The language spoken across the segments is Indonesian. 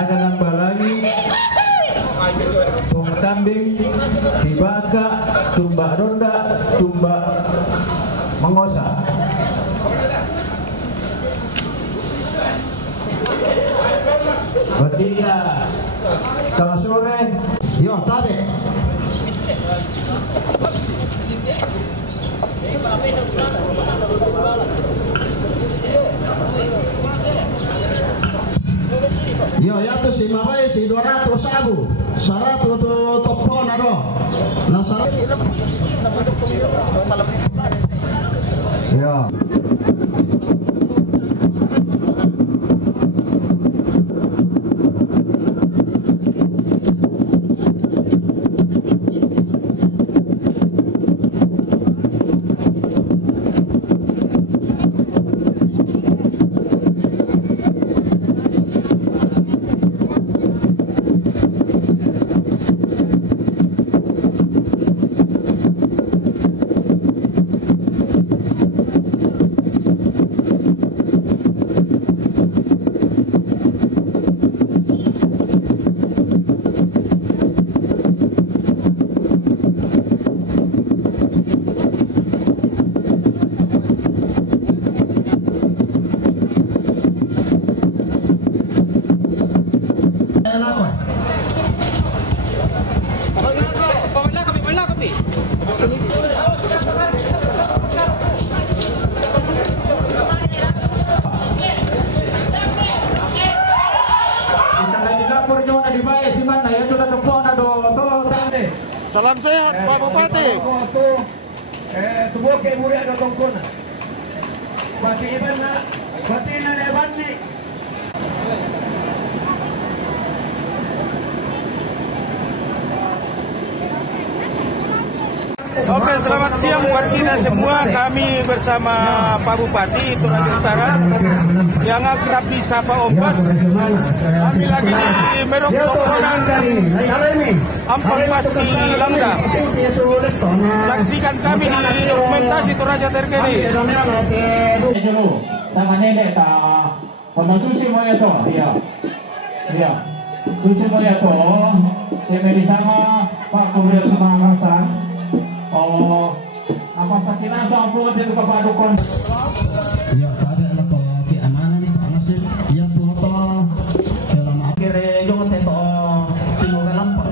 Anak-anak balani, pengtanding, dibaka, tumbak ronda, tumbak mengosa. Bertiga, tengah sore, yo tarik. Yo ya tuh si mawai si 200 sabu, 100 tuh topon ado, nah 100. Yo. Salam sehat Pak Bupati. Tubuh ke murid ada tongkona. Bati ibana, bati nane bandi. Oke, selamat siang buat kita semua. Kami bersama Pak Bupati Toraja Utara yang akrab disapa Om Bas. Kami lagi di Merok Tongkonan Ampang Pasi Langda. Saksikan kami di dokumentasi kasih Toraja terkini. Dulu, sama nenek tak, kalau susi mau ya toh, iya, susi mau ya toh, saya di sana Pak Kurir sama Hasan, apa sakinan sampun itu ke Pak Dukun. Ya, ada lah to di amanah nih, amasih, ya foto, dalam akhirnya jangan teto tinggal galampa.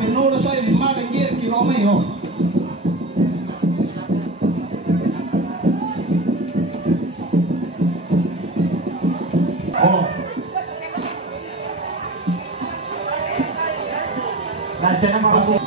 Penura saya di mana ngir kilo me yo. Oh. Nah, saya mau kasih.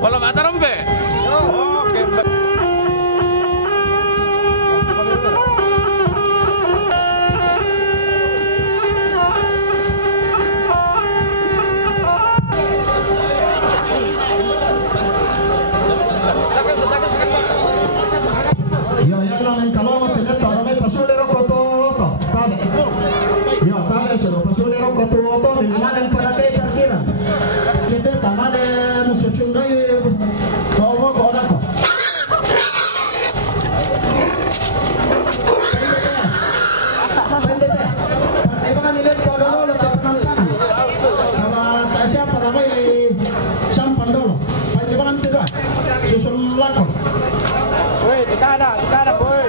Kalau mata rompe. Oke. Yo yang namin kalau matinat para may pasulero ko to. Tabe. Yo tabe sero pasulero ko to minamanan para kay parkiran. Kita tamale nususunday tawo ko na ko. Pendete. Ay mga nilet ko dolo tapan kan. Sama tasya para may sampandolo. Pwede ba kanto ba? Susunlan ko. Woi, kita ada, boy.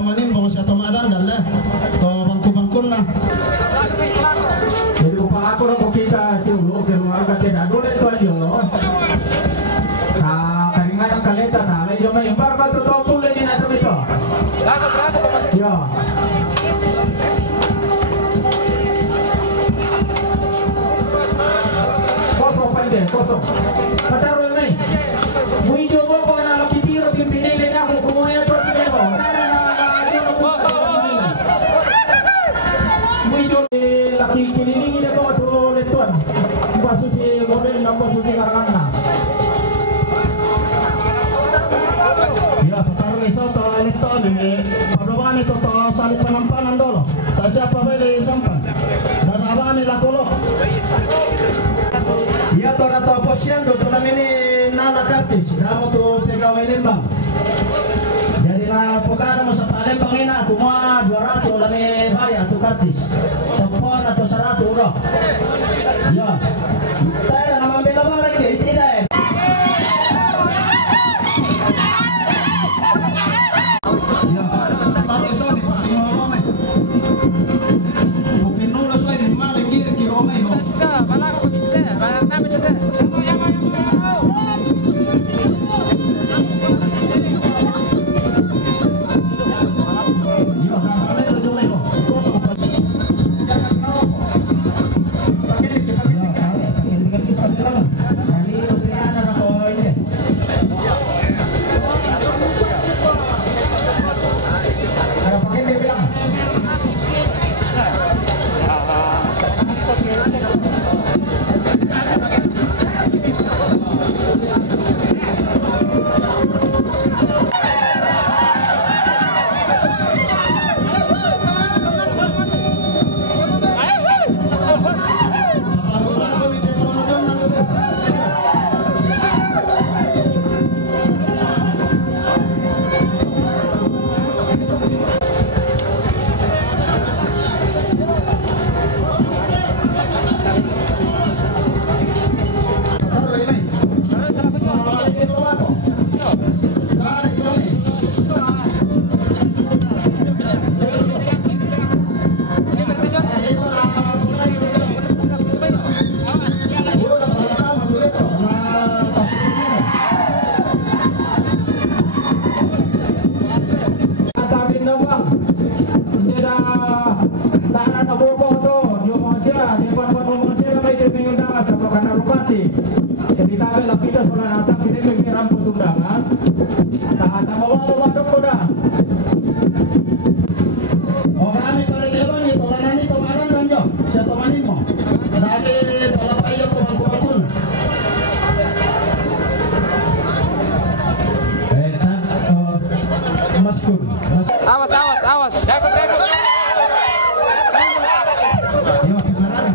Manimbong siya tumadang dala. To bangku-bangkun na. Jadi upah aku lo kita si ulu ke rumah ka tidak dulu itu aja lo. Nah, keringan yang kaleta nah, le yo may par ba to pule din ato ito. Yo. Kosong pande, kosong. Pataro na eh. Video mo ko na lapitiro pinili na ako kumuya to pinelo. Laki keliling ini kau turun letuan, basusi mobil nombor susi karangan. Ya, patarong isa to letuan ini. Padawan itu to salip penampanan dolo. Tak siapa boleh sampan. Dan abang ni lakulo. Ya, to na to posyan do to namin ni nana kartis. Damo to pegawai lembang. Jadi na pokara mo sa palembang ina kuma 200 lami bayar tu kartis. Telepon atau 100 euro. Ya. Tayo na mambila mo rin kayo tidak. Ya. Tayo sa ni pati mo romay. Pinulo sa ni malingir ki romay mo. Bala ko dito. Bala namin dito. Jadi tahu lah kita soal asap ini memang rambut undangan. Tahan sama waduk udah. Oh kami periksa itu orang ini tomaran ranjo. Saya tomanin mo. Dami dalam ayo toman-toman. Masuk. Awas, awas, awas. Jago. Yo sekarang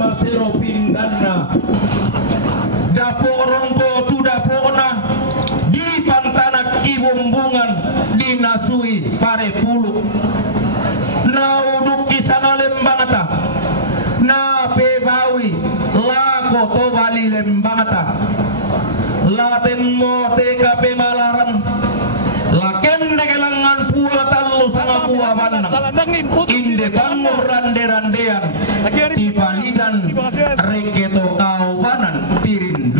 masero pindanna dapo rongko tu dapona di pantana kibumbungan dinasui pare pulu na uduk kisana lembangata na pebawi lako to bali lembangata laten mo teka pemalaran laken negelangan pula tallu sama buabanna inde bangur rande-randean di palidan reketo kaubanan tirin